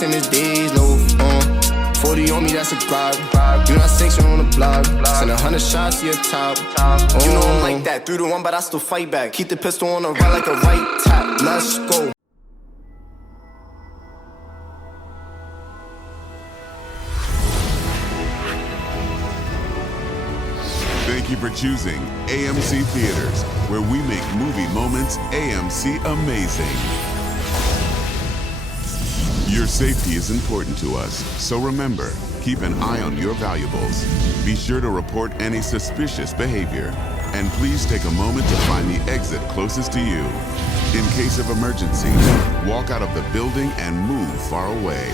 This ain't his days, no. 40 on me, that's a bribe. You not sanction on the block. Send 100 shots to your top. You know I'm like that. 3-1, but I still fight back. Keep the pistol on the right like a right tap. Let's go. Thank you for choosing AMC Theaters, where we make movie moments AMC amazing. Your safety is important to us, so remember, keep an eye on your valuables. Be sure to report any suspicious behavior, and please take a moment to find the exit closest to you. In case of emergency, walk out of the building and move far away.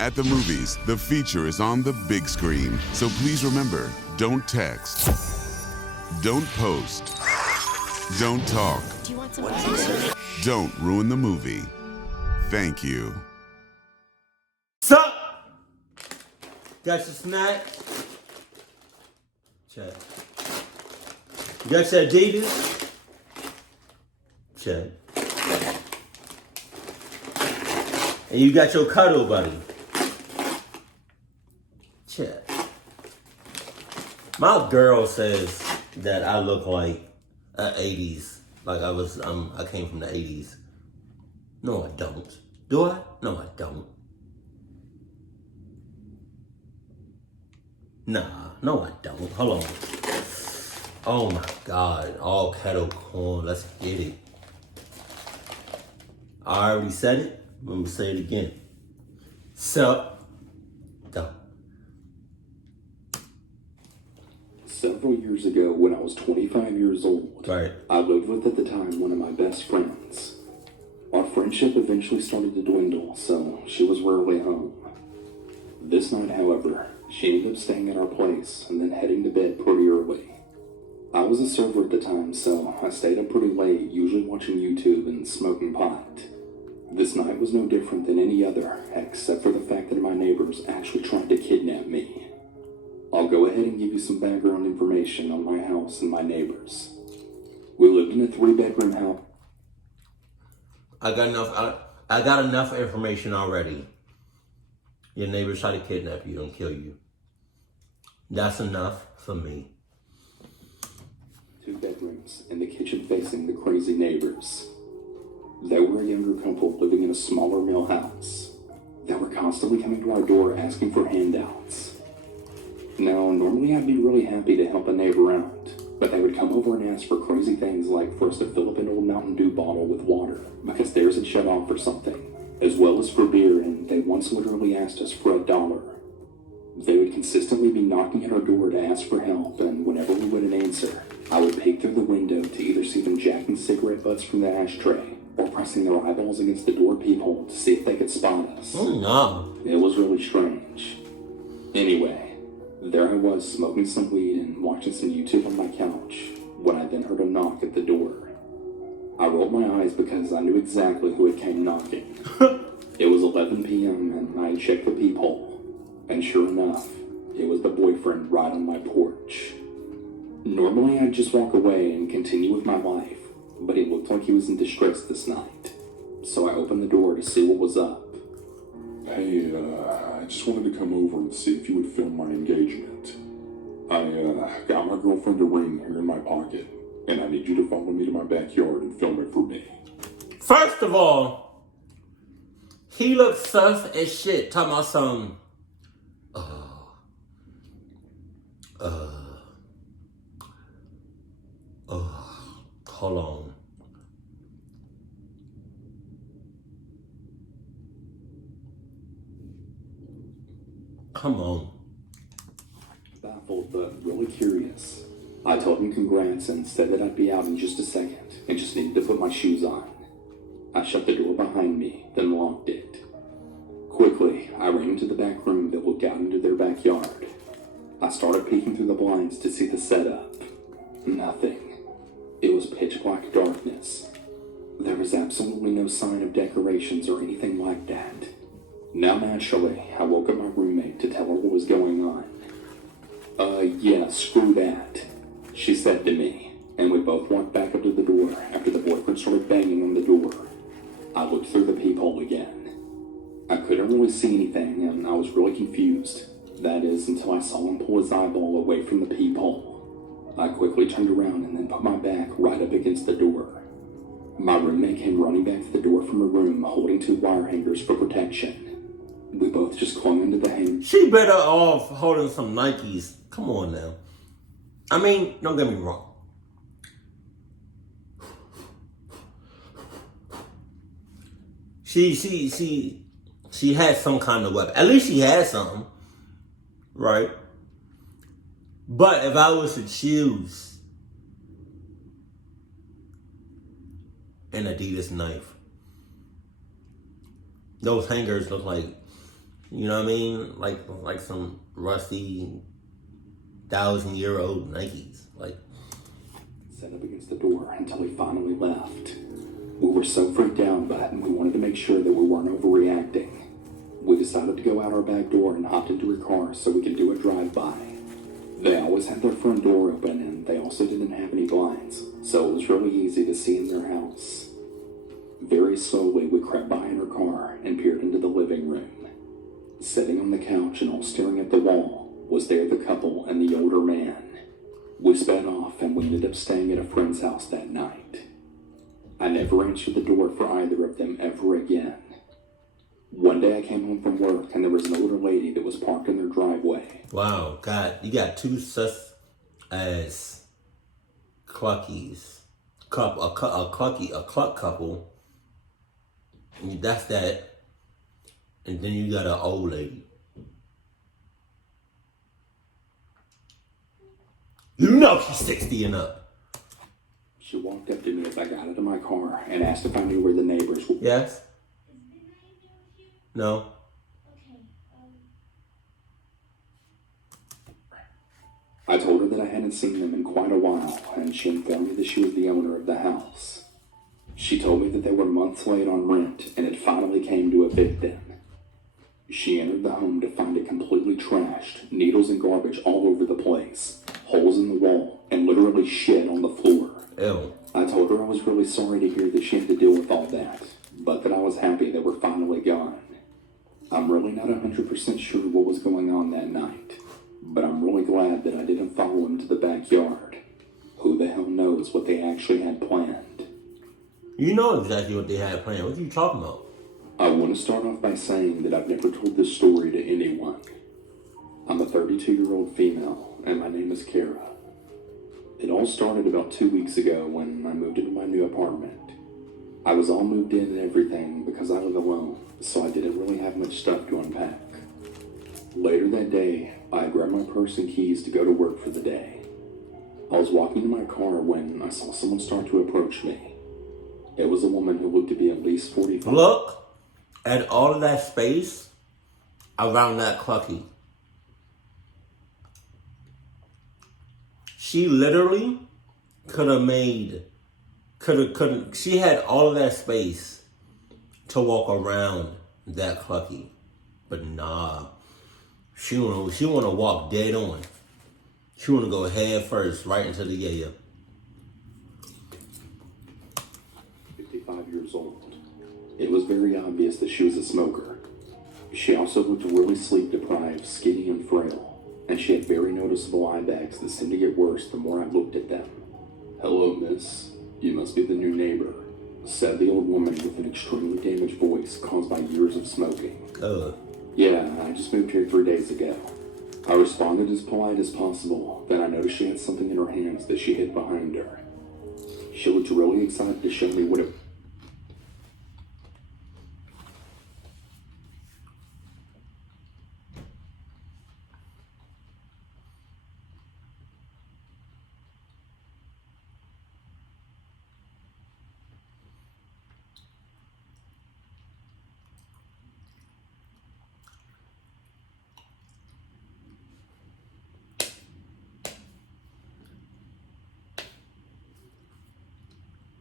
At the movies, the feature is on the big screen. So please remember, don't text, don't post, don't talk, don't ruin the movie. Thank you. Sup? Got your snack? Check. You got your Adidas? Check. And you got your cuddle buddy? Check. My girl says that I look like an 80s. Like I came from the 80s. No, I don't. Do I? No, I don't. Nah, no, I don't. Hold on. Oh my God. All kettle corn. Let's get it. I already said it. Let me say it again. Sup? Dumb. Several years ago, when I was 25 years old, Right. I lived with at the time one of my best friends. Our friendship eventually started to dwindle, so she was rarely home. This night, however, she ended up staying at our place and then heading to bed pretty early. I was a server at the time, so I stayed up pretty late, usually watching YouTube and smoking pot. This night was no different than any other, except for the fact that my neighbors actually tried to kidnap me. I'll go ahead and give you some background information on my house and my neighbors. We lived in a 3-bedroom house. I got enough information already. Your neighbors try to kidnap you and kill you. That's enough for me. 2 bedrooms and the kitchen facing the crazy neighbors. They were a younger couple living in a smaller mill house. They were constantly coming to our door asking for handouts. Now, normally I'd be really happy to help a neighbor out, but they would come over and ask for crazy things like for us to fill up an old Mountain Dew bottle with water because theirs had shut off or something, as well as for beer, and they once literally asked us for $1. They would consistently be knocking at our door to ask for help, and whenever we wouldn't answer, I would peek through the window to either see them jacking cigarette butts from the ashtray or pressing their eyeballs against the door peephole to see if they could spot us. Oh no. It was really strange. Anyway, there I was smoking some weed and watching some YouTube on my couch when I then heard a knock at the door. I rolled my eyes because I knew exactly who had came knocking. It was 11 p.m. and I checked the peephole, and sure enough, it was the boyfriend right on my porch. Normally I'd just walk away and continue with my life, but it looked like he was in distress this night. So I opened the door to see what was up. Hey, I just wanted to come over and see if you would film my engagement. I got my girlfriend a ring here in my pocket, and I need you to follow me to my backyard and film it for me. First of all, He looked sus as shit. Talking about some. Hold on. Come on. Baffled but really curious, I told him congrats and said that I'd be out in just a second and just needed to put my shoes on. I shut the door behind me, then locked it. Quickly, I ran into the back room that looked out into their backyard. I started peeking through the blinds to see the setup. Nothing. It was pitch black darkness. There was absolutely no sign of decorations or anything like that. Now naturally, I woke up my roommate to tell her what was going on. Yeah, screw that, she said to me, and we both walked back up to the door after the boyfriend started banging on the door. I looked through the peephole again. I couldn't really see anything, and I was really confused. That is, until I saw him pull his eyeball away from the peephole. I quickly turned around and then put my back right up against the door. My roommate came running back to the door from her room, holding 2 wire hangers for protection. We both just clung into the hangers. She better off holding some Nikes. Come on now. I mean, don't get me wrong. She had some kind of weapon. At least she had something, right? But if I was to choose an Adidas knife, those hangers look like, you know what I mean? Like some rusty 1,000-year-old Nikes. Like, set up against the door until he finally left. We were so freaked out, but we wanted to make sure that we weren't overreacting. We decided to go out our back door and hopped into her car so we could do a drive-by. They always had their front door open, and they also didn't have any blinds, so it was really easy to see in their house. Very slowly, we crept by in her car and peered into the living room. Sitting on the couch and all staring at the wall was there the couple and the older man. We sped off, and we ended up staying at a friend's house that night. I never answered the door for either of them ever again. One day I came home from work, and there was an older lady that was parked in their driveway. wow, God, you got 2 sus ass cluckies. A cluck couple. And that's that. And then you got an old lady. You know she's 60 and up. She walked up to me as I got out of my car and asked if I knew where the neighbors were. Yes? No? I told her that I hadn't seen them in quite a while, and she informed me that she was the owner of the house. She told me that they were months late on rent, and it finally came to evict them. She entered the home to find it completely trashed, needles and garbage all over the place, holes in the wall, and literally shit on the floor. Ew. I told her I was really sorry to hear that she had to deal with all that, but that I was happy they were finally gone. I'm really not 100% sure what was going on that night, but I'm really glad that I didn't follow him to the backyard. Who the hell knows what they actually had planned? You know exactly what they had planned. What are you talking about? I want to start off by saying that I've never told this story to anyone. I'm a 32-year-old female, and my name is Kara. It all started about 2 weeks ago when I moved into my new apartment. I was all moved in and everything because I live alone, so I didn't really have much stuff to unpack. Later that day, I grabbed my purse and keys to go to work for the day. I was walking to my car when I saw someone start to approach me. It was a woman who looked to be at least 45. Look at all of that space around that clucky. She literally she had all of that space to walk around that clucky. But nah, she wanna walk dead on. She wanna go head first right into the yeah. 55 years old. It was very obvious that she was a smoker. She also looked really sleep deprived, skinny and frail, and she had very noticeable eye bags that seemed to get worse the more I looked at them. "Hello, miss. You must be the new neighbor," said the old woman with an extremely damaged voice caused by years of smoking. Yeah, I just moved here 3 days ago. I responded as polite as possible, then I noticed she had something in her hands that she hid behind her. She looked really excited to show me what it...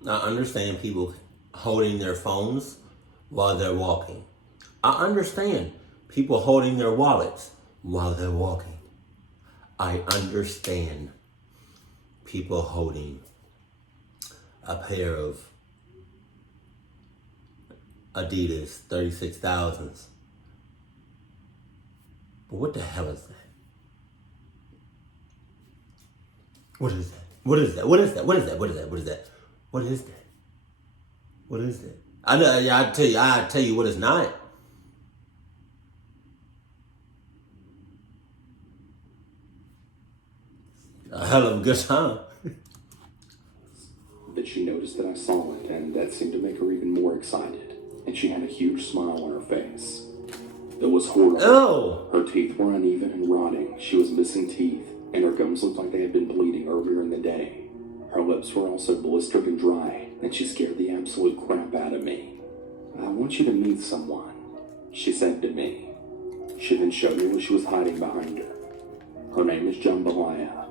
I understand people holding their phones while they're walking. I understand people holding their wallets while they're walking. I understand people holding a pair of Adidas 36,000s. But what the hell is that? What is that? What is that? What is that? What is that? What is that? What is that? What is that? What is that? I tell you what it's not. A hell of a good time. But she noticed that I saw it, and that seemed to make her even more excited. And she had a huge smile on her face. It was horrible. Oh! Her teeth were uneven and rotting. She was missing teeth, and her gums looked like they had been bleeding earlier in the day. Her lips were also blistered and dry, and she scared the absolute crap out of me. I want you to meet someone, she said to me. She then showed me what she was hiding behind her. Her name is Jambalaya.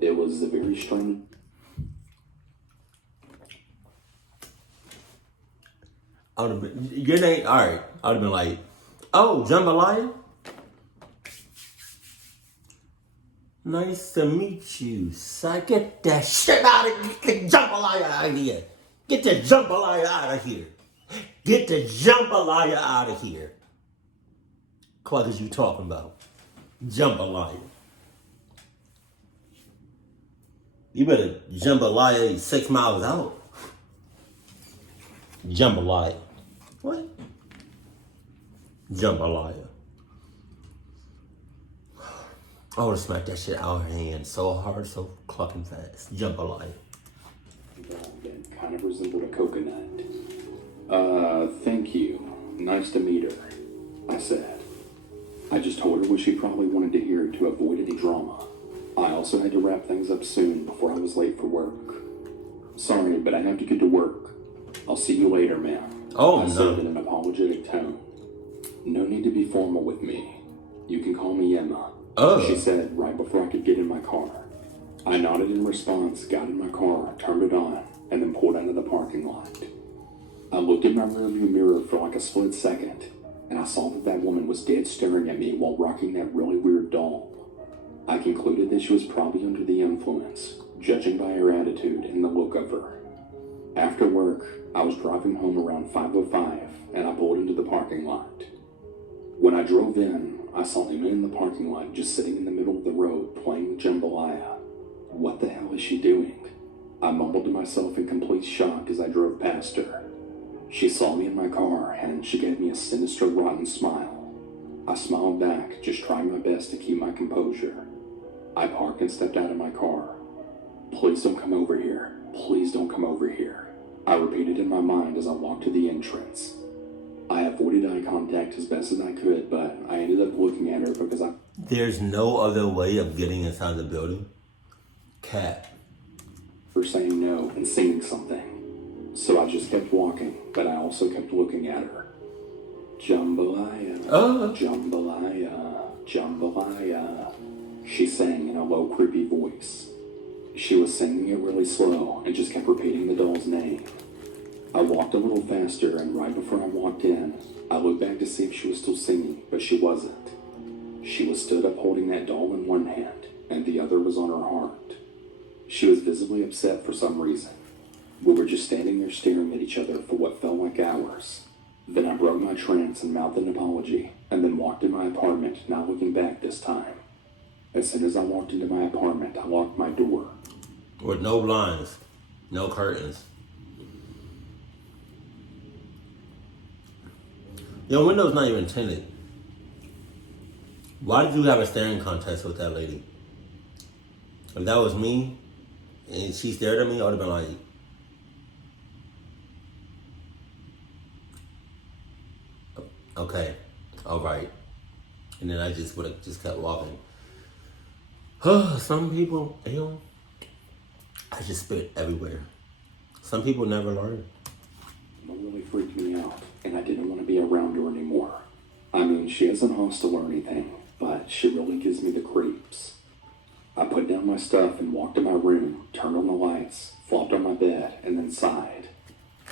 It was a very strange... I would have been, your name, alright. I would have been like, oh, Jambalaya? Nice to meet you, son. Get that shit out of here. Get the jambalaya out of here. Get the jambalaya out of here. Get the jambalaya out of here. What is you talking about? Jambalaya. You better jambalaya 6 miles out. Jambalaya. What? Jambalaya. I would have smacked that shit out of her hand so hard, so clucking fast. Jambalaya. And kind of resembled a coconut. Thank you. Nice to meet her, I said. I just told her what she probably wanted to hear to avoid any drama. I also had to wrap things up soon before I was late for work. Sorry, but I have to get to work. I'll see you later, ma'am. I said in an apologetic tone. No need to be formal with me. You can call me Emma. She said right before I could get in my car. I nodded in response, got in my car, turned it on, and then pulled out of the parking lot. I looked in my rearview mirror for like a split second, and I saw that woman was dead staring at me while rocking that really weird doll. I concluded that she was probably under the influence, judging by her attitude and the look of her. After work, I was driving home around 5:05, and I pulled into the parking lot. When I drove in, I saw Emma in the parking lot just sitting in the middle of the road playing jambalaya. What the hell is she doing? I mumbled to myself in complete shock as I drove past her. She saw me in my car and she gave me a sinister, rotten smile. I smiled back, just trying my best to keep my composure. I parked and stepped out of my car. Please don't come over here. Please don't come over here. I repeated in my mind as I walked to the entrance. I avoided eye contact as best as I could, but I ended up looking at her because There's no other way of getting inside the building. Cat. For saying no and singing something. So I just kept walking, but I also kept looking at her. Jambalaya, jambalaya, jambalaya, she sang in a low, creepy voice. She was singing it really slow and just kept repeating the doll's name. I walked a little faster, and right before I walked in, I looked back to see if she was still singing, but she wasn't. She was stood up holding that doll in one hand, and the other was on her heart. She was visibly upset for some reason. We were just standing there staring at each other for what felt like hours. Then I broke my trance and mouthed an apology, and then walked in my apartment, not looking back this time. As soon as I walked into my apartment, I locked my door. With no blinds, no curtains. Your window's not even tinted. Why did you have a staring contest with that lady? If that was me, and she stared at me, I would have been like, okay, all right. And then I just would have just kept walking. Some people, I just spit everywhere. Some people never learn. It really freaked me out, and I didn't want to be around her anymore. I mean, she isn't hostile or anything, but she really gives me the creeps. I put down my stuff and walked to my room, turned on the lights, flopped on my bed, and then sighed.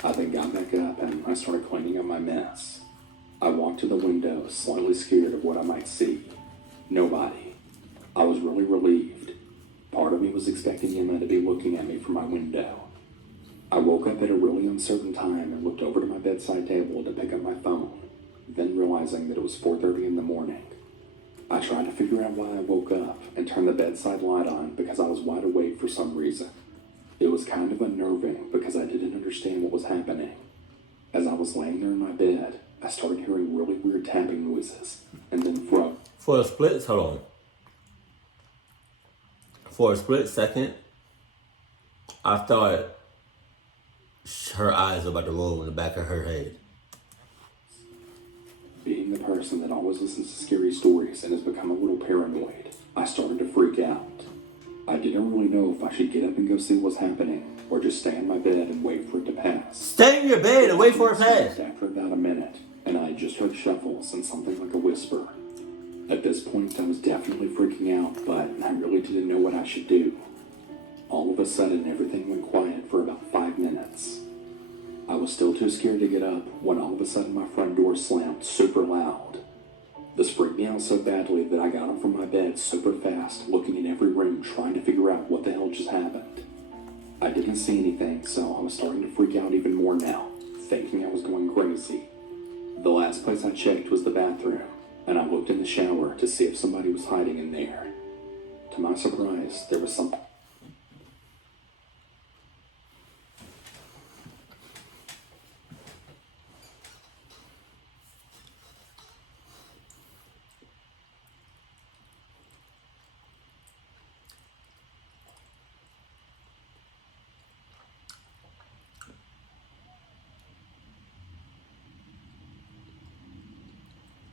I then got back up and I started cleaning up my mess. I walked to the window, slightly scared of what I might see. Nobody. I was really relieved. Part of me was expecting Emma to be looking at me from my window. I woke up at a really uncertain time and looked over to my bedside table to pick up my phone, then realizing that it was 4:30 in the morning. I tried to figure out why I woke up and turned the bedside light on because I was wide awake for some reason. It was kind of unnerving because I didn't understand what was happening. As I was laying there in my bed, I started hearing really weird tapping noises and then froze. For a split, hold on. For a split second, I thought her eyes were about to roll in the back of her head. Being the person that always listens to scary stories and has become a little paranoid, I started to freak out. I didn't really know if I should get up and go see what's happening or just stay in my bed and wait for it to pass. Stay in your bed and wait for it to pass. After about a minute, and I just heard shuffles and something like a whisper. At this point, I was definitely freaking out, but I really didn't know what I should do. All of a sudden, everything went quiet for about 5 minutes. I was still too scared to get up when all of a sudden my front door slammed super loud. This freaked me out so badly that I got up from my bed super fast, looking in every room, trying to figure out what the hell just happened. I didn't see anything, so I was starting to freak out even more now, thinking I was going crazy. The last place I checked was the bathroom, and I looked in the shower to see if somebody was hiding in there. To my surprise, there was something.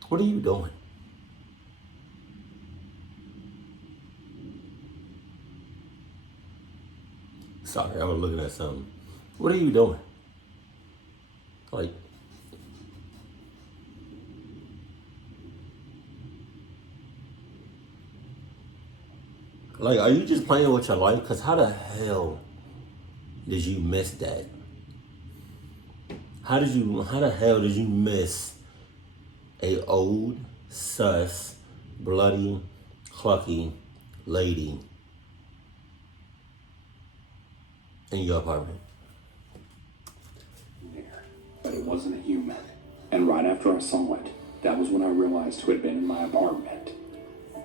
What are you doing? Sorry, I was looking at something. What are you doing? Like, are you just playing with your life? Because how the hell did you miss that? How the hell did you miss a old, sus, bloody, clucky lady in your apartment? But it wasn't a human. And right after I saw it, that was when I realized who had been in my apartment.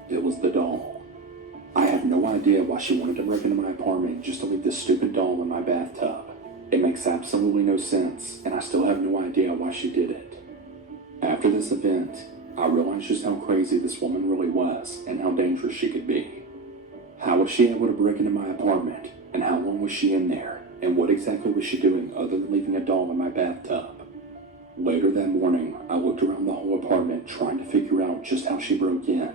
It was the doll. I have no idea why she wanted to break into my apartment just to leave this stupid doll in my bathtub. It makes absolutely no sense, and I still have no idea why she did it. After this event, I realized just how crazy this woman really was and how dangerous she could be. How was she able to break into my apartment, and how long was she in there, and what exactly was she doing other than leaving a doll in my bathtub? Later that morning, I looked around the whole apartment trying to figure out just how she broke in.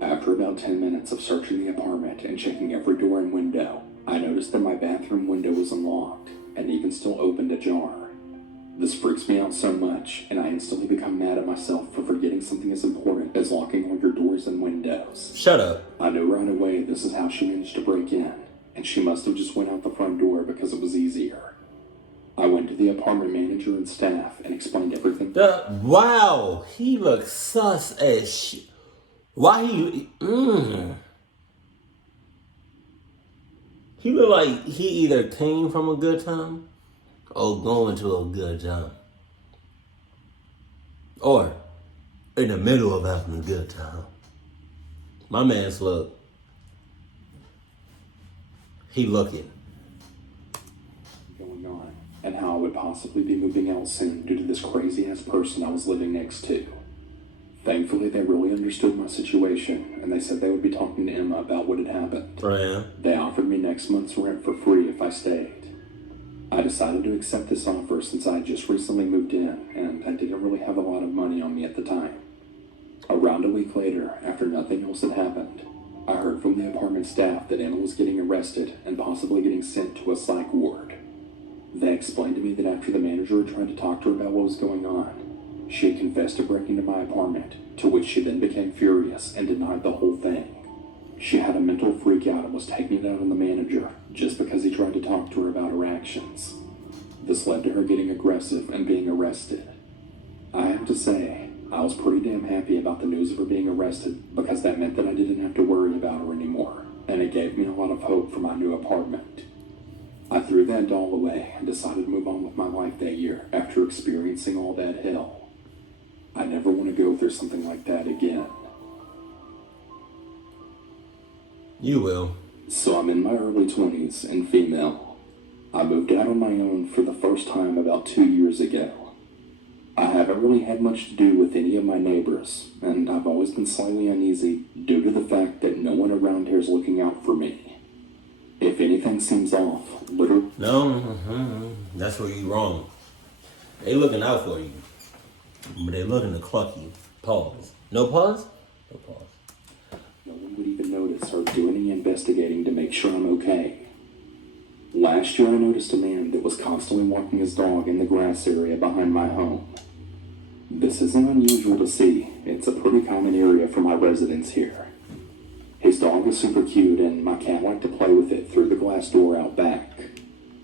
After about 10 minutes of searching the apartment and checking every door and window, I noticed that my bathroom window was unlocked and even still opened ajar. This freaks me out so much, and I instantly become mad at myself for forgetting something as important as locking all your doors and windows. Shut up. I knew right away this is how she managed to break in, and she must have just went out the front door because it was easier. I went to the apartment manager and staff and explained everything. Wow, he looks sus as shit. Why he? He look like he either came from a good time or going to a good time, or in the middle of having a good time. My man's look. He looking. Going on, and how I would possibly be moving out soon due to this crazy-ass person I was living next to. Thankfully, they really understood my situation, and they said they would be talking to Emma about what had happened. Oh, yeah? They offered me next month's rent for free if I stayed. I decided to accept this offer since I had just recently moved in, and I didn't really have a lot of money on me at the time. Around a week later, after nothing else had happened, I heard from the apartment staff that Emma was getting arrested and possibly getting sent to a psych ward. They explained to me that after the manager had tried to talk to her about what was going on, she had confessed to breaking into my apartment, to which she then became furious and denied the whole thing. She had a mental freak out and was taking it out on the manager just because he tried to talk to her about her actions. This led to her getting aggressive and being arrested. I have to say, I was pretty damn happy about the news of her being arrested because that meant that I didn't have to worry about her anymore, and it gave me a lot of hope for my new apartment. I threw that doll away and decided to move on with my life that year after experiencing all that hell. I never want to go through something like that again. You will. So I'm in my early 20s and female. I moved out on my own for the first time about 2 years ago. I haven't really had much to do with any of my neighbors, and I've always been slightly uneasy due to the fact that no one around here is looking out for me. If anything seems off, literally... No, that's where you wrong. They looking out for you, but they looking to cluck you. Pause. No pause? No pause. No one would even notice or do any investigating to make sure I'm okay. Last year I noticed a man that was constantly walking his dog in the grass area behind my home. This isn't unusual to see. It's a pretty common area for my residents here. His dog is super cute and my cat liked to play with it through the glass door out back.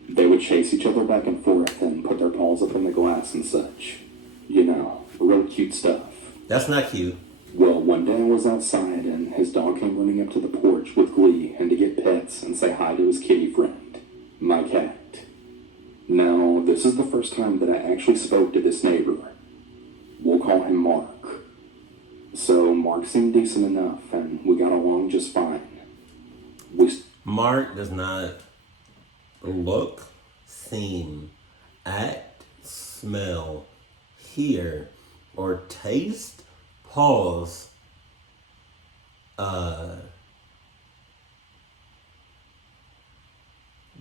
They would chase each other back and forth and put their paws up in the glass and such. You know, real cute stuff. That's not cute. Well, one day I was outside and his dog came running up to the porch with glee and to get pets and say hi to his kitty friend, my cat. Now, this is the first time that I actually spoke to this neighbor. We'll call him Mark. So Mark seemed decent enough and we got along just fine. Mark does not look, seem, act, smell, hear, or taste, pause,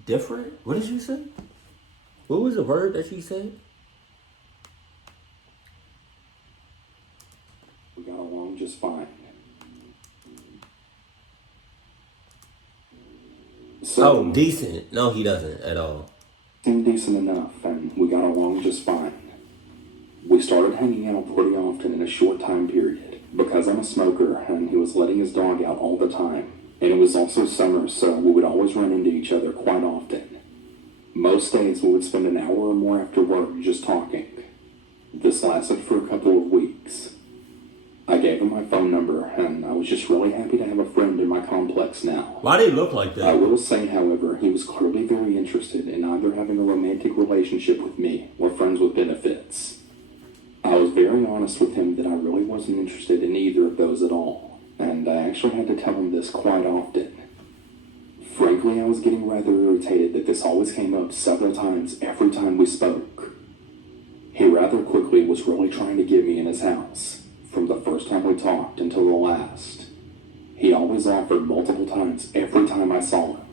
different? What did you say? What was the word that you said? We got along just fine. So, Decent. No, he doesn't at all. Seemed decent enough, and we got along just fine. We started hanging out pretty often in a short time period, because I'm a smoker, and he was letting his dog out all the time. And it was also summer, so we would always run into each other quite often. Most days we would spend an hour or more after work just talking. This lasted for a couple of weeks. I gave him my phone number, and I was just really happy to have a friend in my complex now. Why do you look like that? I will say, however, he was clearly very interested in either having a romantic relationship with me or friends with benefits. I was very honest with him that I really wasn't interested in either of those at all, and I actually had to tell him this quite often. Frankly, I was getting rather irritated that this always came up several times every time we spoke. He rather quickly was really trying to get me in his house. From the first time we talked until the last. He always offered multiple times every time I saw him.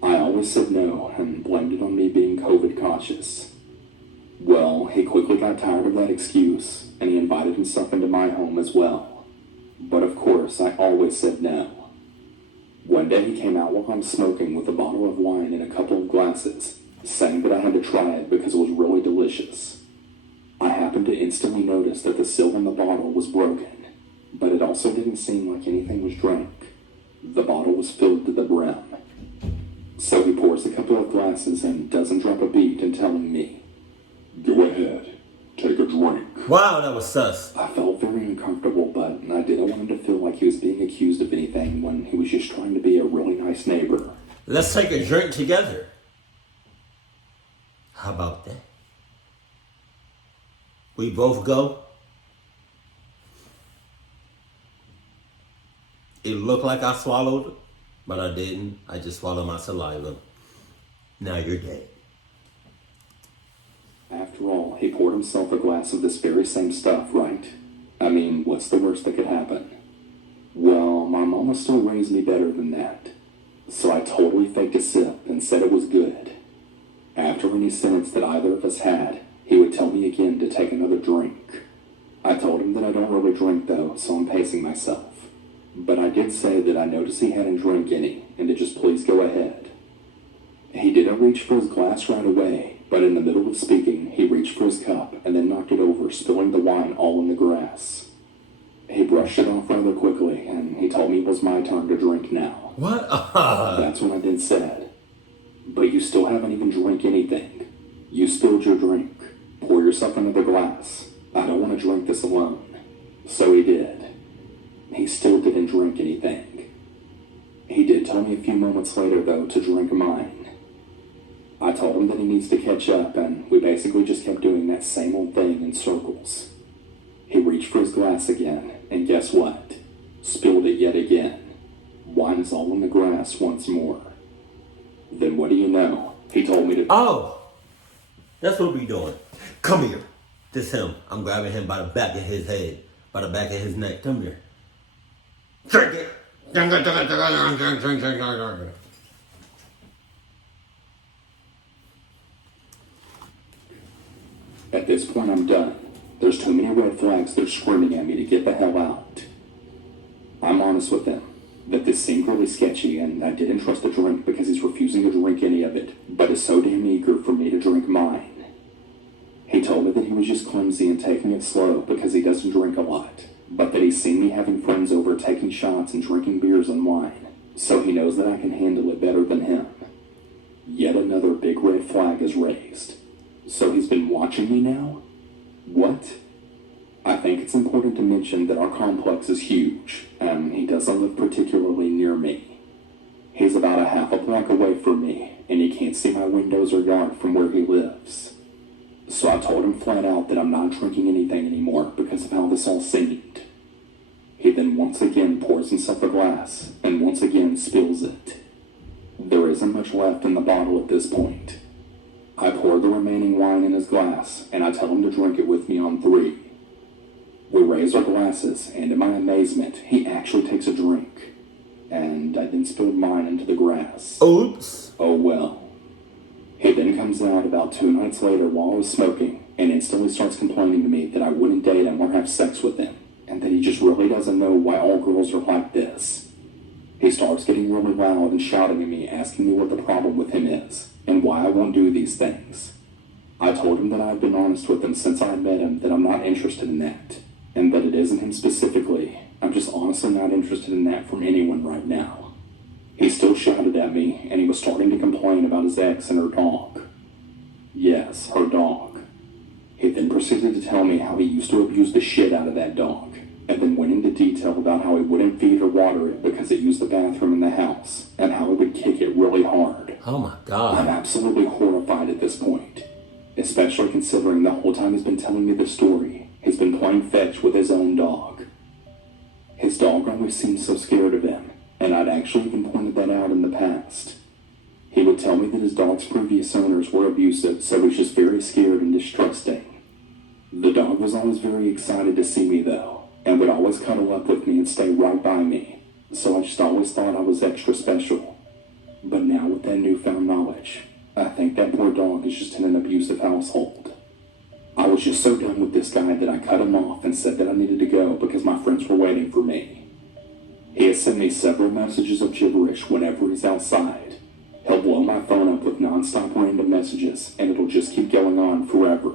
I always said no and blamed it on me being COVID cautious. Well, he quickly got tired of that excuse and he invited himself into my home as well. But of course, I always said no. One day he came out while I'm smoking with a bottle of wine and a couple of glasses, saying that I had to try it because it was really delicious. I happened to instantly notice that the seal in the bottle was broken, but it also didn't seem like anything was drank. The bottle was filled to the brim. So he pours a couple of glasses and doesn't drop a beat in telling me, Go ahead, take a drink. Wow, that was sus. I felt very uncomfortable, but I didn't want him to feel like he was being accused of anything when he was just trying to be a really nice neighbor. Let's take a drink together. How about that? We both go. It looked like I swallowed, but I didn't. I just swallowed my saliva. Now you're dead. himself a glass of this very same stuff, right? I mean, what's the worst that could happen? Well, my mama still raised me better than that. So I totally faked a sip and said it was good. After any sentence that either of us had, he would tell me again to take another drink. I told him that I don't really drink though, so I'm pacing myself. But I did say that I noticed he hadn't drank any, and to just please go ahead. He didn't reach for his glass right away, but in the middle of speaking, he reached for his cup and then knocked it over, spilling the wine all in the grass. He brushed it off rather quickly, and he told me it was my turn to drink now. What? That's when I then said, "But you still haven't even drank anything. You spilled your drink. Pour yourself another glass. I don't want to drink this alone." So he did. He still didn't drink anything. He did tell me a few moments later, though, to drink mine. I told him that he needs to catch up, and we basically just kept doing that same old thing in circles. He reached for his glass again, and guess what? Spilled it yet again. Wine is all in the grass once more. Then what do you know? He told me to... Oh, that's what we doing. Come here. This him. I'm grabbing him by the back of his head, by the back of his neck. Come here. Drink it. At this point, I'm done. There's too many red flags that are screaming at me to get the hell out. I'm honest with him that this seemed really sketchy, and I didn't trust the drink because he's refusing to drink any of it, but is so damn eager for me to drink mine. He told me that he was just clumsy and taking it slow because he doesn't drink a lot, but that he's seen me having friends over taking shots and drinking beers and wine, so he knows that I can handle it better than him. Yet another big red flag is raised. So he's been watching me now? What? I think it's important to mention that our complex is huge, and he doesn't live particularly near me. He's about a half a block away from me, and he can't see my windows or yard from where he lives. So I told him flat out that I'm not drinking anything anymore because of how this all seemed. He then once again pours himself a glass, and once again spills it. There isn't much left in the bottle at this point. I pour the remaining wine in his glass, and I tell him to drink it with me on 3. We raise our glasses, and to my amazement, he actually takes a drink. And I then spilled mine into the grass. Oops. Oh well. He then comes out about 2 nights later while I was smoking, and instantly starts complaining to me that I wouldn't date him or have sex with him, and that he just really doesn't know why all girls are like this. He starts getting really loud and shouting at me, asking me what the problem with him is, and why I won't do these things. I told him that I had been honest with him since I met him, that I'm not interested in that, and that it isn't him specifically. I'm just honestly not interested in that from anyone right now. He still shouted at me, and he was starting to complain about his ex and her dog. Yes, her dog. He then proceeded to tell me how he used to abuse the shit out of that dog, and then went into detail about how he wouldn't feed or water it because it used the bathroom in the house, and how he would kick it really hard. Oh my God. I'm absolutely horrified at this point, especially considering the whole time he's been telling me the story, he's been playing fetch with his own dog. His dog always seemed so scared of him, and I'd actually even pointed that out in the past. He would tell me that his dog's previous owners were abusive, so he's just very scared and distrusting. The dog was always very excited to see me though, and would always cuddle up with me and stay right by me, so I just always thought I was extra special. But now with that newfound knowledge, I think that poor dog is just in an abusive household. I was just so done with this guy that I cut him off and said that I needed to go because my friends were waiting for me. He has sent me several messages of gibberish whenever he's outside. He'll blow my phone up with non-stop random messages, and it'll just keep going on forever.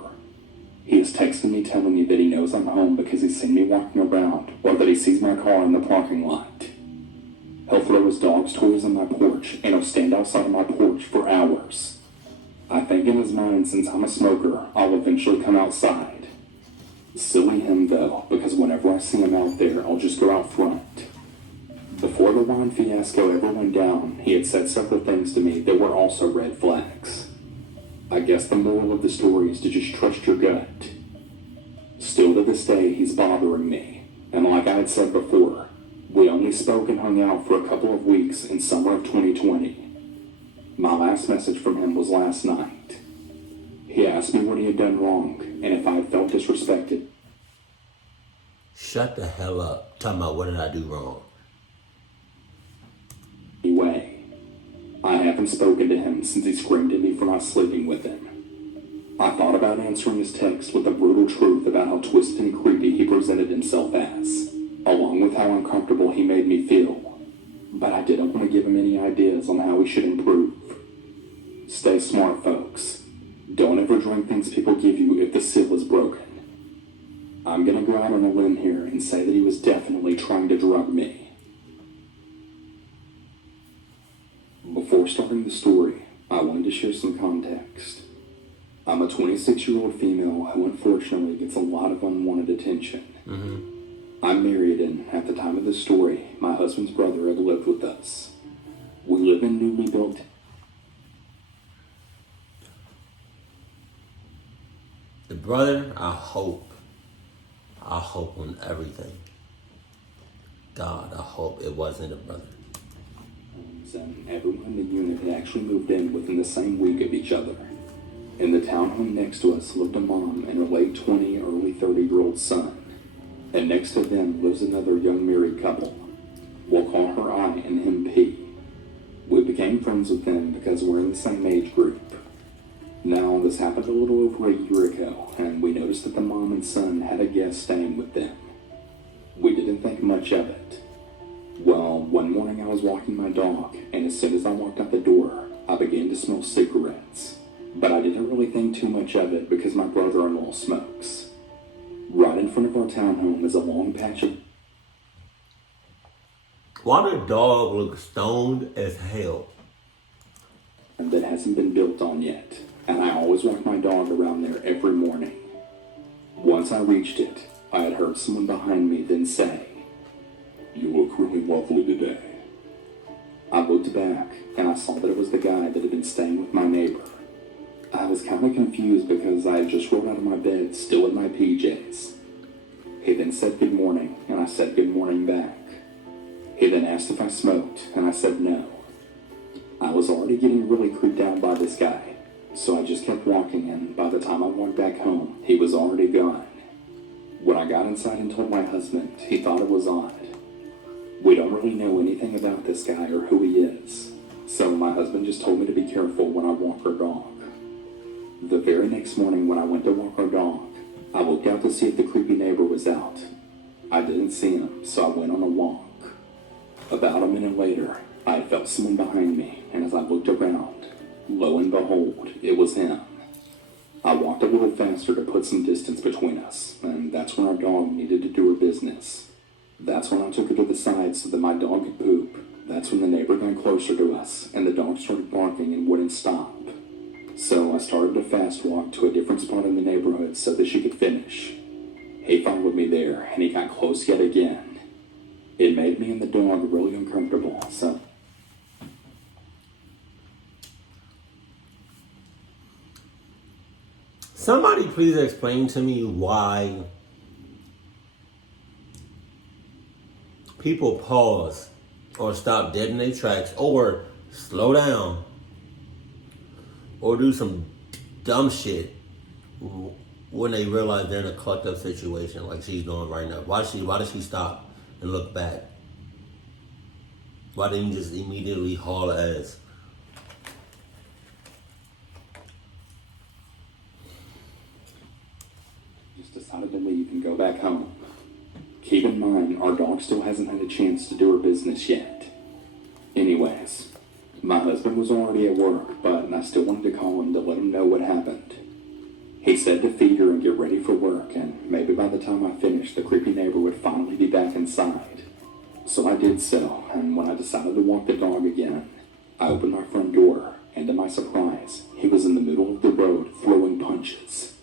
He has texted me telling me that he knows I'm home because he's seen me walking around, or that he sees my car in the parking lot. He'll throw his dog's toys on my porch, and he'll stand outside of my porch for hours. I think in his mind, since I'm a smoker, I'll eventually come outside. Silly him though, because whenever I see him out there, I'll just go out front. Before the wine fiasco ever went down, he had said several things to me that were also red flags. I guess the moral of the story is to just trust your gut. Still to this day, he's bothering me, and like I had said before, we only spoke and hung out for a couple of weeks in summer of 2020. My last message from him was last night. He asked me what he had done wrong and if I had felt disrespected. Shut the hell up. Talking about what did I do wrong? Anyway, I haven't spoken to him since he screamed at me for not sleeping with him. I thought about answering his text with the brutal truth about how twisted and creepy he presented himself as, along with how uncomfortable he made me feel. But I didn't want to give him any ideas on how he should improve. Stay smart, folks. Don't ever drink things people give you if the seal is broken. I'm gonna go out on a limb here and say that he was definitely trying to drug me. Before starting the story, I wanted to share some context. I'm a 26-year-old female who unfortunately gets a lot of unwanted attention. I'm married, and at the time of the story, my husband's brother had lived with us. We live in newly built. The brother, I hope on everything. God, I hope it wasn't a brother. And everyone in the unit had actually moved in within the same week of each other. In the townhome next to us lived a mom and her late 20, early 30-year-old son. And next to them lives another young married couple. We'll call her I and him P. We became friends with them because we're in the same age group. Now, this happened a little over a year ago, and we noticed that the mom and son had a guest staying with them. We didn't think much of it. Well, one morning I was walking my dog, and as soon as I walked out the door, I began to smell cigarettes. But I didn't really think too much of it because my brother-in-law smokes. Right in front of our townhome is a long patch of... Why the dog look stoned as hell? that hasn't been built on yet, and I always walk my dog around there every morning. Once I reached it, I had heard someone behind me then say, "You look really lovely today." I looked back, and I saw that it was the guy that had been staying with my neighbor. I was kind of confused because I had just rolled out of my bed, still in my PJs. He then said good morning, and I said good morning back. He then asked if I smoked, and I said no. I was already getting really creeped out by this guy, so I just kept walking, and by the time I walked back home, he was already gone. When I got inside and told my husband, he thought it was odd. We don't really know anything about this guy or who he is, so my husband just told me to be careful when I walk our dog. The very next morning when I went to walk our dog, I looked out to see if the creepy neighbor was out. I didn't see him, so I went on a walk. About a minute later, I felt someone behind me, and as I looked around, lo and behold, it was him. I walked a little faster to put some distance between us, and that's when our dog needed to do her business. That's when I took her to the side so that my dog could poop. That's when the neighbor got closer to us, and the dog started barking and wouldn't stop. So I started to fast walk to a different spot in the neighborhood so that she could finish. He followed me there, and he got close yet again. It made me and the dog really uncomfortable, so... Somebody please explain to me why people pause or stop dead in their tracks or slow down or do some dumb shit when they realize they're in a clucked up situation like she's doing right now. Why does she stop and look back? Why didn't you just immediately haul ass? Just decided to leave and go back home. Keep in mind, our dog still hasn't had a chance to do her business yet. Anyways, my husband was already at work, but I still wanted to call him to let him know what happened. He said to feed her and get ready for work, and maybe by the time I finished, the creepy neighbor would finally be back inside. So I did so, and when I decided to walk the dog again, I opened my front door, and to my surprise, he was in the middle of the road throwing punches.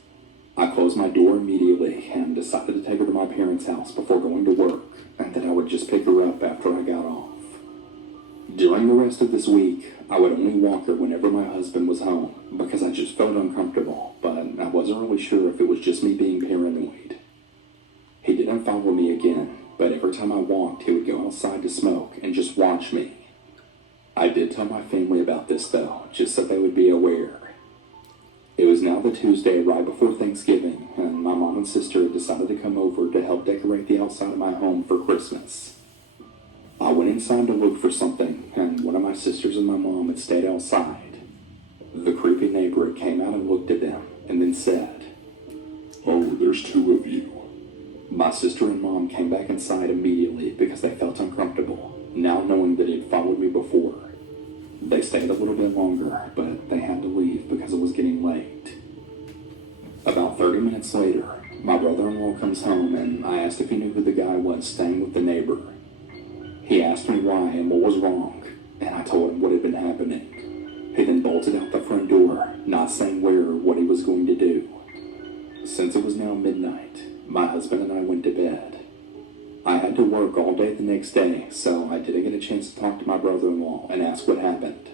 I closed my door immediately and decided to take her to my parents' house before going to work, and that I would just pick her up after I got off. During the rest of this week, I would only walk her whenever my husband was home because I just felt uncomfortable, but I wasn't really sure if it was just me being paranoid. He didn't follow me again, but every time I walked, he would go outside to smoke and just watch me. I did tell my family about this though, just so they would be aware. It was now the Tuesday right before Thanksgiving, and my mom and sister had decided to come over to help decorate the outside of my home for Christmas. I went inside to look for something, and one of my sisters and my mom had stayed outside. The creepy neighbor came out and looked at them, and then said, "Oh, there's two of you." My sister and mom came back inside immediately because they felt uncomfortable, now knowing that he'd followed me before. They stayed a little bit longer, but they had to leave because it was getting late. About 30 minutes later, my brother-in-law comes home, and I asked if he knew who the guy was staying with the neighbor. He asked me why and what was wrong, and I told him what had been happening. He then bolted out the front door, not saying where or what he was going to do. Since it was now midnight, my husband and I went to bed. I had to work all day the next day, so I didn't get a chance to talk to my brother-in-law and ask what happened.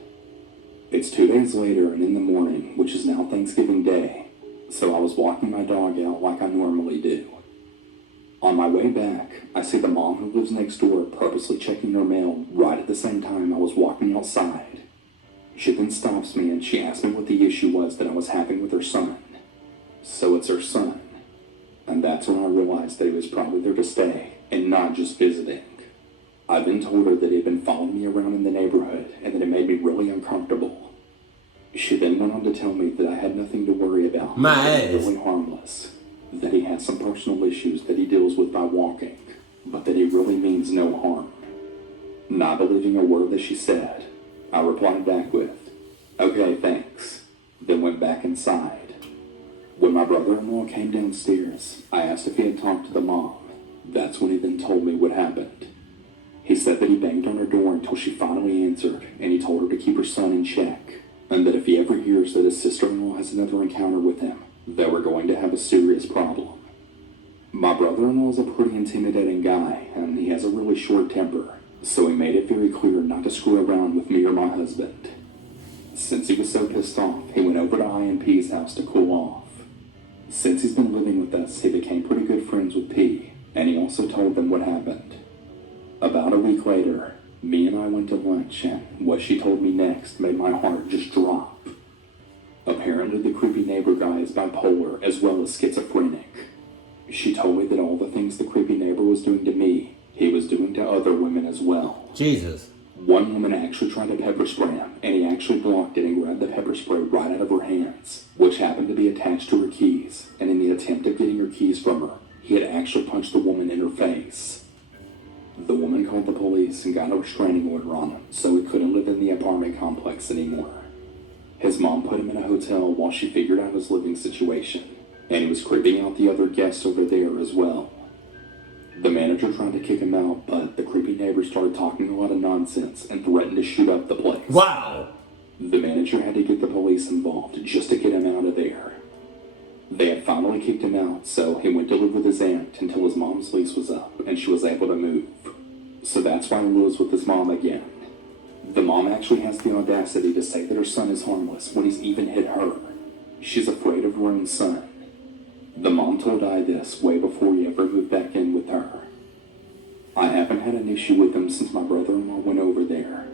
It's 2 days later and in the morning, which is now Thanksgiving Day, so I was walking my dog out like I normally do. On my way back, I see the mom who lives next door purposely checking her mail right at the same time I was walking outside. She then stops me and she asks me what the issue was that I was having with her son. So it's her son. And that's when I realized that he was probably there to stay and not just visiting. I then told her that he had been following me around in the neighborhood and that it made me really uncomfortable. She then went on to tell me that I had nothing to worry about. My that he was ass. really harmless. That he had some personal issues that he deals with by walking, but that he really means no harm. Not believing a word that she said, I replied back with, "Okay, thanks," then went back inside. When my brother-in-law came downstairs, I asked if he had talked to the mom. That's when he then told me what happened. He said that he banged on her door until she finally answered, and he told her to keep her son in check, and that if he ever hears that his sister-in-law has another encounter with him, they were going to have a serious problem. My brother-in-law is a pretty intimidating guy, and he has a really short temper, so he made it very clear not to screw around with me or my husband. Since he was so pissed off, he went over to IMP's house to cool off. Since he's been living with us, he became pretty good friends with P, and he also told them what happened. About a week later, me and I went to lunch, and what she told me next made my heart just drop. Apparently the creepy neighbor guy is bipolar as well as schizophrenic. She told me that all the things the creepy neighbor was doing to me, he was doing to other women as well. Jesus. One woman actually tried to pepper spray him, and he actually blocked it and grabbed the pepper spray right out of her hands, which happened to be attached to her keys, and in the attempt of getting her keys from her, he had actually punched the woman in her face. The woman called the police and got a restraining order on him, so he couldn't live in the apartment complex anymore. His mom put him in a hotel while she figured out his living situation, and he was creeping out the other guests over there as well. The manager tried to kick him out, but the creepy neighbor started talking a lot of nonsense and threatened to shoot up the place. Wow. The manager had to get the police involved just to get him out of there. They had finally kicked him out, so he went to live with his aunt until his mom's lease was up and she was able to move. So that's why he lives with his mom again. The mom actually has the audacity to say that her son is harmless when he's even hit her. She's afraid of her own son. The mom told I this way before he ever moved back in with her. I haven't had an issue with him since my brother-in-law went over there.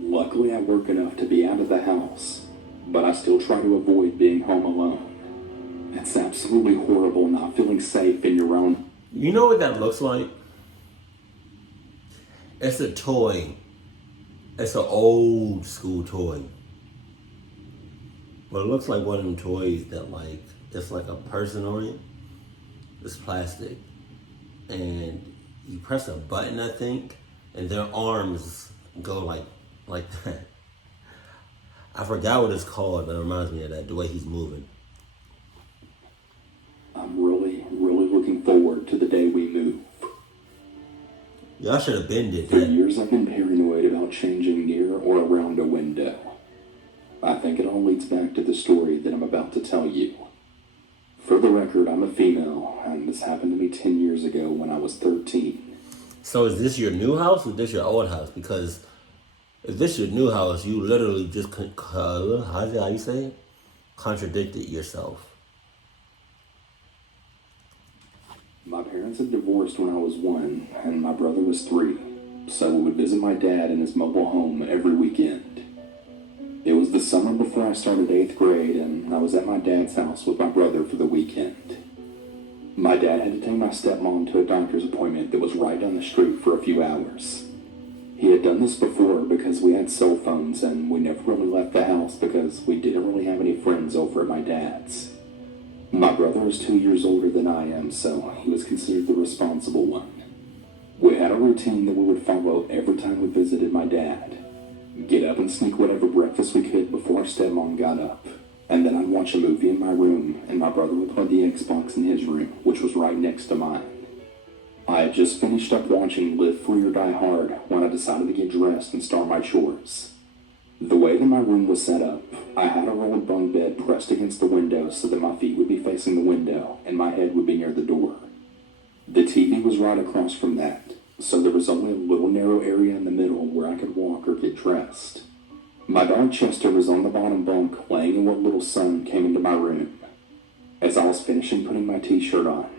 Luckily I work enough to be out of the house, but I still try to avoid being home alone. It's absolutely horrible not feeling safe in your own. You know what that looks like? It's a toy. It's an old school toy. But it looks like one of them toys that like, it's like a person on it. It's plastic. And you press a button, I think, and their arms go like that. I forgot what it's called, but it reminds me of that, the way he's moving. I'm really looking forward to the day we move. Y'all should have been did For that. years I've been paranoid about changing near or around a window. I think it all leads back to the story that I'm about to tell you. For the record, I'm a female, and this happened to me 10 years ago when I was 13. So is this your new house or this your old house? Because if this your new house, you literally just, how you say it? Contradicted yourself. My parents had divorced when I was 1, and my brother was 3, so we would visit my dad in his mobile home every weekend. It was the summer before I started 8th grade, and I was at my dad's house with my brother for the weekend. My dad had to take my stepmom to a doctor's appointment that was right down the street for a few hours. He had done this before because we had cell phones, and we never really left the house because we didn't really have any friends over at my dad's. My brother is 2 years older than I am, so he was considered the responsible one. We had a routine that we would follow every time we visited my dad. Get up and sneak whatever breakfast we could before our stepmom got up. And then I'd watch a movie in my room, and my brother would play the Xbox in his room, which was right next to mine. I had just finished up watching Live Free or Die Hard when I decided to get dressed and start my chores. The way that my room was set up, I had a rolled bunk bed pressed against the window so that my feet would be facing the window and my head would be near the door. The TV was right across from that, so there was only a little narrow area in the middle where I could walk or get dressed. My dog Chester was on the bottom bunk laying in what little sun came into my room. As I was finishing putting my t-shirt on,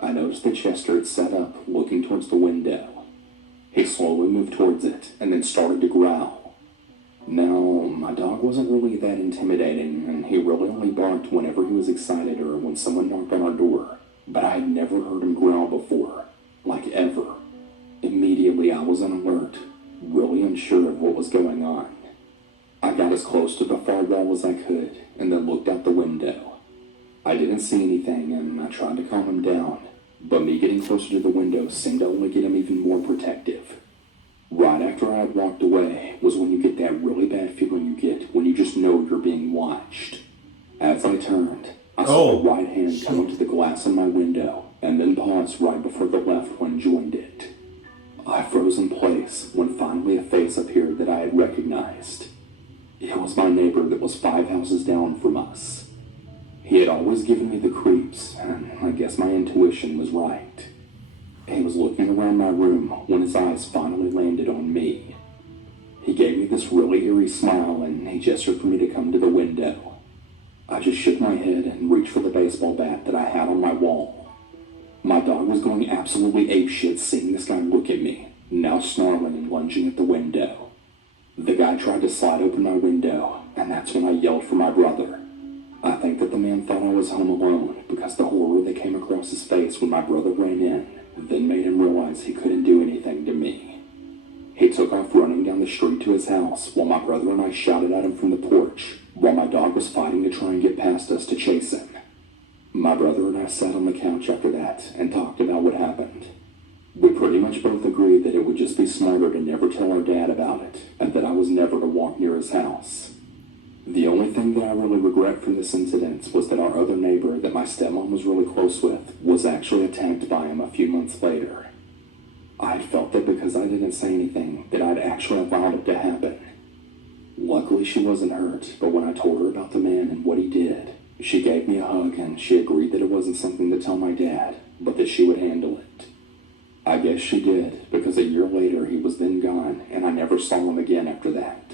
I noticed that Chester had sat up looking towards the window. He slowly moved towards it and then started to growl. Now, my dog wasn't really that intimidating, and he really only barked whenever he was excited or when someone knocked on our door, but I had never heard him growl before, like ever. Immediately I was on alert, really unsure of what was going on. I got as close to the far wall as I could, and then looked out the window. I didn't see anything, and I tried to calm him down, but me getting closer to the window seemed to only get him even more protective. Right after I had walked away was when you get that really bad feeling you get when you just know you're being watched. As I turned, I saw a right hand come up to the glass in my window, and then paused right before the left one joined it. I froze in place when finally a face appeared that I had recognized. It was my neighbor that was 5 houses down from us. He had always given me the creeps, and I guess my intuition was right. He was looking around my room when his eyes finally landed on me. He gave me this really eerie smile, and he gestured for me to come to the window. I just shook my head and reached for the baseball bat that I had on my wall. My dog was going absolutely apeshit seeing this guy look at me, now snarling and lunging at the window. The guy tried to slide open my window, and that's when I yelled for my brother. I think that the man thought I was home alone because the horror that came across his face when my brother ran in then made him realize he couldn't do anything to me. He took off running down the street to his house while my brother and I shouted at him from the porch while my dog was fighting to try and get past us to chase him. My brother and I sat on the couch after that and talked about what happened. We pretty much both agreed that it would just be smarter to never tell our dad about it, and that I was never to walk near his house. The only thing that I really regret from this incident was that our other neighbor that my stepmom was really close with was actually attacked by him a few months later. I felt that because I didn't say anything, that I'd actually allowed it to happen. Luckily she wasn't hurt, but when I told her about the man and what he did, she gave me a hug and she agreed that it wasn't something to tell my dad, but that she would handle it. I guess she did, because a year later he was then gone, and I never saw him again after that.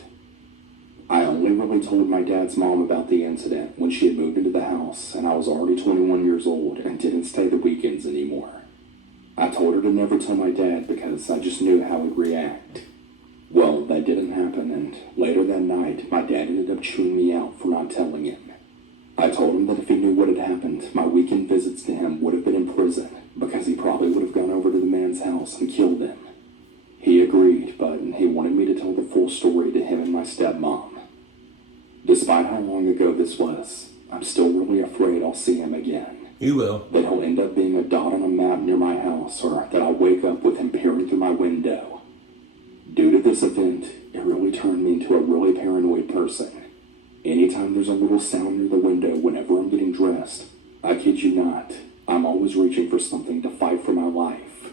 I only really told my dad's mom about the incident when she had moved into the house, and I was already 21 years old and didn't stay the weekends anymore. I told her to never tell my dad because I just knew how he'd react. Well, that didn't happen, and later that night, my dad ended up chewing me out for not telling him. I told him that if he knew what had happened, my weekend visits to him would have been in prison, because he probably would have gone over to the man's house and killed him. He agreed, but he wanted me to tell the full story to him and my stepmom. Despite how long ago this was, I'm still really afraid I'll see him again. You will. That he'll end up being a dot on a map near my house, or that I'll wake up with him peering through my window. Due to this event, it really turned me into a really paranoid person. Anytime there's a little sound near the window whenever I'm getting dressed, I kid you not, I'm always reaching for something to fight for my life.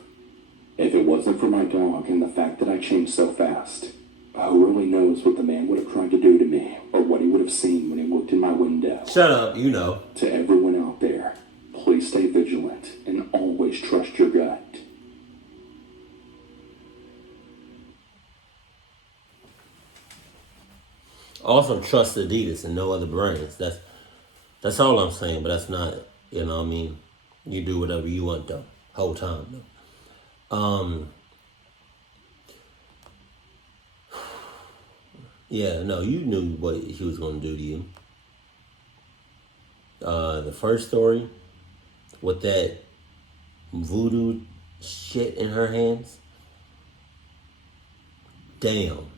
If it wasn't for my dog and the fact that I changed so fast, who really knows what the man would have tried to do to me, or what he would have seen when he looked in my window. Shut up, you know. To everyone out there, please stay vigilant and always trust your gut. Also trust Adidas and no other brands. That's all I'm saying, but that's not, you know what I mean? You do whatever you want the whole time though. Yeah, no, you knew what he was going to do to you. The first story with that voodoo shit in her hands. Damn.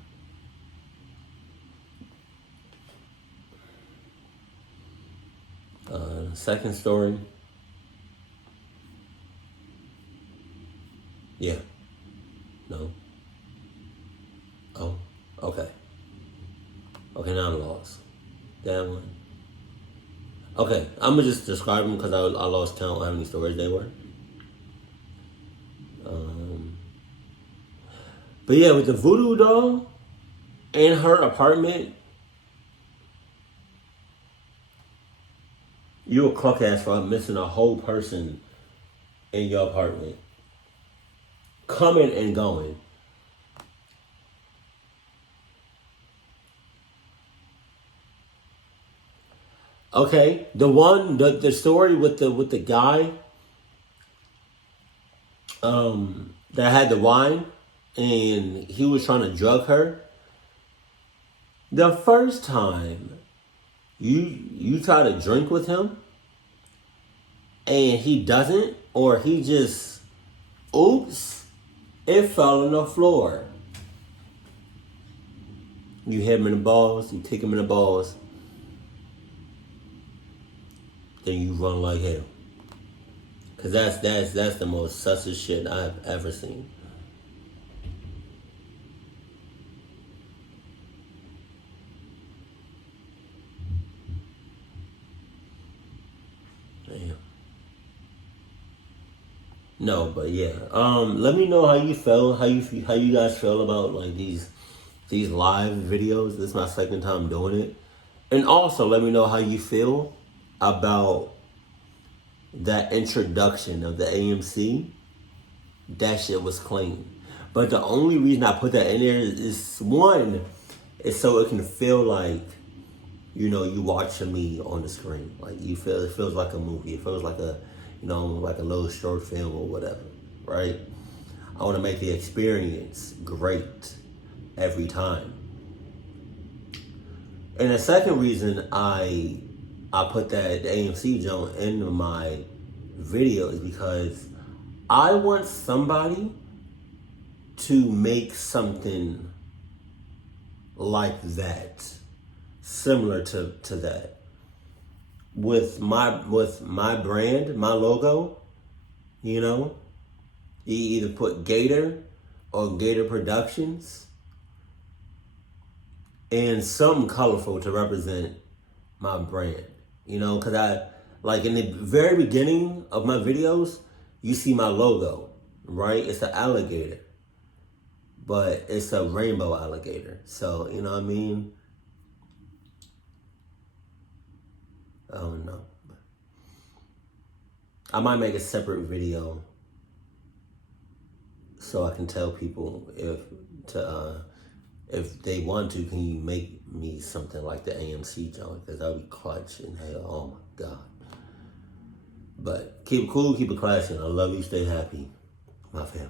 Second story. Yeah. No. Oh. Okay. Okay, now I'm lost. That one. Okay, I'm gonna just describe them because I lost count how many stories they were. But yeah, with the voodoo doll in her apartment, you a cluck ass for missing a whole person in your apartment. Coming and going. Okay, the story with the guy that had the wine and he was trying to drug her. The first time you try to drink with him and he doesn't, or he just oops, it fell on the floor. You hit him in the balls, you kick him in the balls, then you run like hell. Cause that's the most sussest shit I've ever seen. Damn. No, but yeah. Let me know how you feel. How you guys feel about like these live videos. This is my second time doing it, and also let me know how you feel about that introduction of the AMC. That shit was clean. But the only reason I put that in there is one, is so it can feel like, you know, you watching me on the screen. Like it feels like a movie. It feels like a, you know, like a little short film or whatever, right? I want to make the experience great every time. And the second reason I put that AMC joint into my video is because I want somebody to make something like that, similar to that. With my brand, my logo, you know, you either put Gattor or Gattor Productions and something colorful to represent my brand, you know, because I, like in the very beginning of my videos, you see my logo, right? It's an alligator, but it's a rainbow alligator. So, you know what I mean? I don't know. I might make a separate video so I can tell people if they want to, can you make me something like the AMC joint? Because that would be clutch and hell. Oh my God. But keep it cool, keep it classy. I love you. Stay happy, my family.